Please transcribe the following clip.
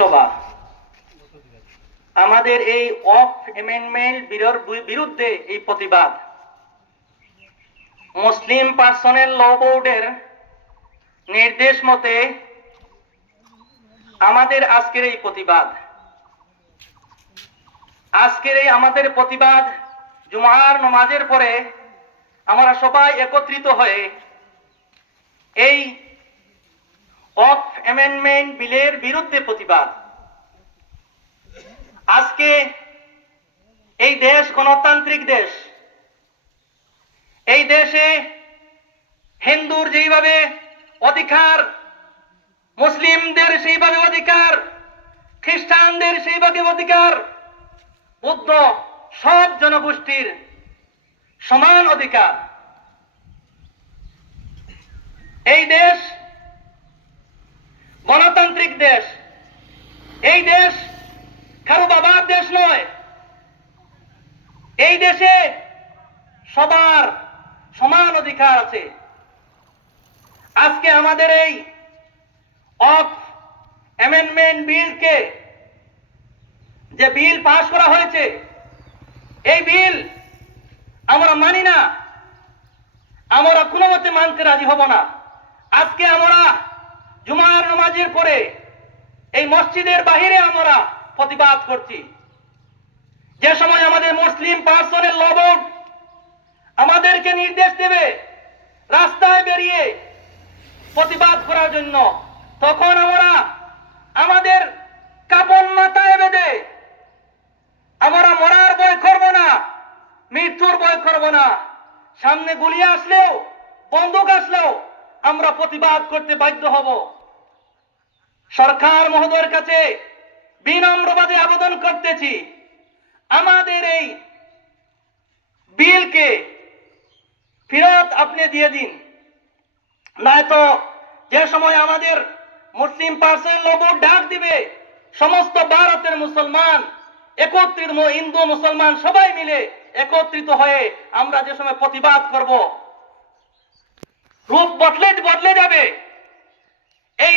সভা আমাদের এই অফ অ্যামেন্ডমেন্ট বিরুদ্ধে এই প্রতিবাদ। মুসলিম পার্সোনেল ল বোর্ডের নির্দেশ মতে আমাদের আজকের এই প্রতিবাদ। আজকের এই আমাদের প্রতিবাদ জুমার নমাজের পরে আমরা সবাই একত্রিত হয়ে এই অফ অ্যামেন্ডমেন্ট বিলের বিরুদ্ধে প্রতিবাদ। আজকে এই দেশ গণতান্ত্রিক দেশ। এই দেশে হিন্দুর যেইভাবে অধিকার, মুসলিমদের সেইভাবে অধিকার, খ্রিস্টানদের সেইভাবে অধিকার, বুদ্ধ সব জনগোষ্ঠীর সমান অধিকার। এই দেশ গণতান্ত্রিক দেশ এই দেশ কারও বাবার দেশ নয়। এই দেশে সবার সমান অধিকার আছে। আজকে আমাদের এই অফ অ্যামেন্ডমেন্ট বিলকে যে বিল পাশ করা হয়েছে, এই বিল আমরা মানি না। আমরা কোনো মতে মানতে রাজি হব না। আজকে আমরা জুমার নামাজের পরে এই মসজিদের বাহিরে আমরা প্রতিবাদ করছি। যে সময় আমাদের মুসলিম পার্সনের লবণ আমাদেরকে নির্দেশ দেবে রাস্তায় বেরিয়ে প্রতিবাদ করার জন্য, তখন আমরা আমাদের কাপন মাথায় বেঁধে আমরা মরার ভয় করব না, মৃত্যুর ভয় করব না। সামনে গুলি আসলেও, বন্দুক আসলেও আমরা প্রতিবাদ করতে বাধ্য হব। সরকার মহোদয়ের কাছে বিনম্রবাদে আবেদন করতেছি। আমাদের এই বিলকে ফেরত আপনি দিয়ে দিন। নয়তো যে সময় আমাদের মুসলিম পার্সেন্ট লোক ডাক দিবে, সমস্ত ভারতের মুসলমান, একত্রিত হিন্দু, মুসলমান সবাই মিলে একত্রিত হয়ে আমরা যে সময় প্রতিবাদ করব, রূপ বদলে বদলে যাবে। এই